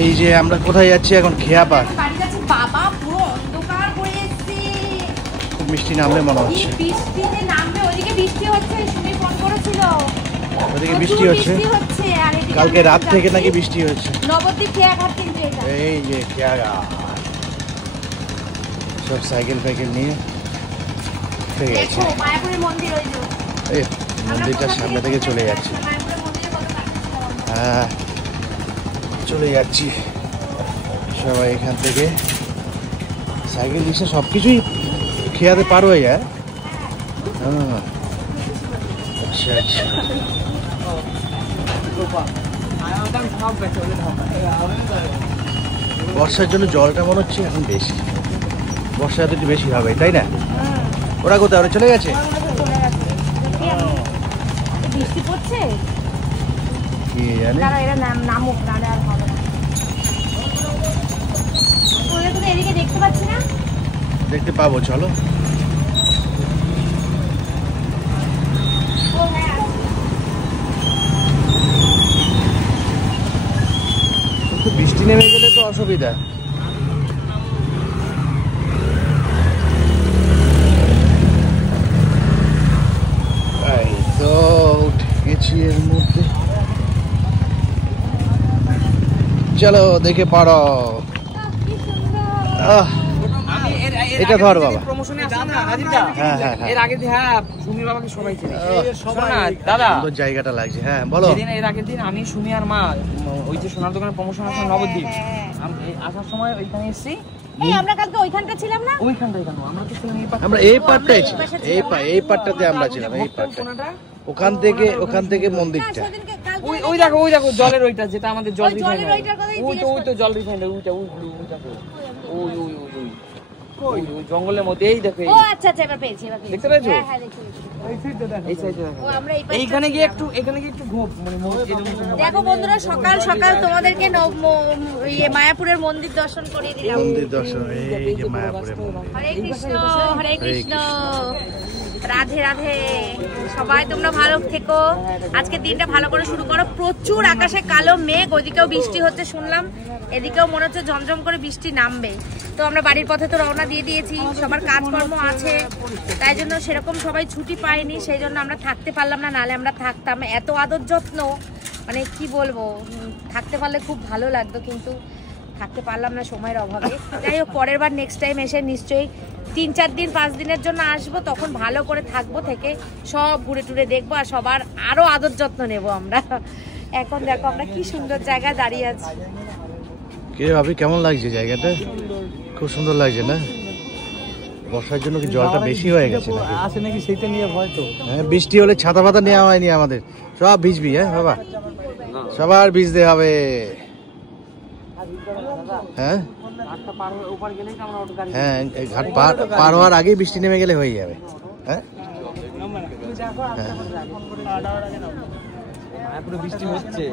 এই যে আমরা কোথায় যাচ্ছি এখন? খেয়াপাড়। খুব মিষ্টি নামলে মনে হচ্ছে। ওদিকে বৃষ্টি হচ্ছে, কালকে রাত থেকে নাকি বৃষ্টি হচ্ছে। এই যে খেয়াঘাট, সব সাইকেল ফাইকেল নিয়ে মন্দিরটার সামনে থেকে চলে যাচ্ছি। হ্যাঁ চলে যাচ্ছি সবাই এখান থেকে। সাইকেল রিক্সা সব কিছুই খেয়াতে পার হয়ে যায়। আচ্ছা আচ্ছা, বর্ষার জন্য জলটা মনে হচ্ছে এখন বেশি, বর্ষা একটু বেশি হবে তাই না? ওরা কোথায়? ওরা চলে গেছে। বৃষ্টি পড়ছে কি জানি, এদিকে দেখতে পাচ্ছি না। দেখতে পাবো, চলো। বৃষ্টি নেমে গেলে তো অসুবিধা। এই তো উঠে গেছি এর মধ্যে, চলো দেখে পারো। এটা ধর বাবা, জায়গাটা লাগছে। হ্যাঁ বলো। এর আগের দিন আমি সুমি আর মা ওই যে সোনার দোকানে প্রমোশন আছে নবদ্বীপ, আসার সময় ওইখানে এসেছি। আমরা কালকে ওইখানটা ছিলাম না, ওইখানটাই কেন আমরা তো ছিলাম আমরা এই পার্টটাই, এই পার্টটাতে আমরা ছিলাম, এই পার্টটা। ওখান থেকে মন্দিরটা ওই দেখো জলের ওইটা, যেটা আমাদের জল রিফাইনারি, ওই তো জল রিফাইনারি, ওইটা ওই জঙ্গলের মধ্যে। এই দেখো, ও আচ্ছা আচ্ছা, এবার পেয়েছি, দেখতে পেয়েছো? হ্যাঁ দেখতে পেয়েছি। এই সাইডে দেখো, এইখানে গিয়ে একটু ঘুম মানে দেখো বন্ধুরা, সকাল সকাল তোমাদেরকে মায়াপুরের মন্দির দর্শন করিয়ে দিলাম। মন্দির দর্শন, এই যে মায়াপুরের মন্দির। হরে কৃষ্ণ হরে কৃষ্ণ, রাধে রাধে। সবাই তোমরা ভালো থেকো, আজকে দিনটা ভালো করে শুরু করো। প্রচুর আকাশে কালো মেঘ, ওইদিকেও বৃষ্টি হচ্ছে শুনলাম, এদিকেও মনে হচ্ছে ঝমঝম করে বৃষ্টি নামবে। তো আমরা বাড়ির পথে তো রওনা দিয়ে দিয়েছি, সবার কাজকর্ম আছে, তাই জন্য সেরকম সবাই ছুটি পায়নি, সেই জন্য আমরা থাকতে পারলাম না, নাহলে আমরা থাকতাম। এত আদর যত্ন, মানে কি বলবো, থাকতে পারলে খুব ভালো লাগতো, কিন্তু থাকতে পারলাম না সময়ের অভাবে। যাই হোক, পরের বার নেক্সট টাইম এসে নিশ্চয়ই 3-4 দিন 5 দিনের জন্য আসবো, তখন ভালো করে থাকবো, থেকে সব ঘুরে টুরে দেখবো, আর সবার আরো আদর যত্ন নেবো আমরা। এখন দেখো আমরা কি সুন্দর জায়গায় দাঁড়িয়ে আছি। কে ভাবি, কেমন লাগছে জায়গাটা? খুব সুন্দর লাগছে না? বর্ষার জন্য কি জলটা বেশি হয়ে গেছে নাকি সেটা নিয়ে ভয় তো। হ্যাঁ, বৃষ্টি হলে ছাতা পাতা নেওয়া হয়নি আমাদের, সব ভিজবি। হ্যাঁ বাবা, সবার ভিজতে হবে। হ্যাঁ হ্যাঁ, ঘাট পার হওয়ার আগেই বৃষ্টি নেমে গেলে হয়ে যাবে। হ্যাঁ হ্যাঁ, বৃষ্টি হচ্ছে।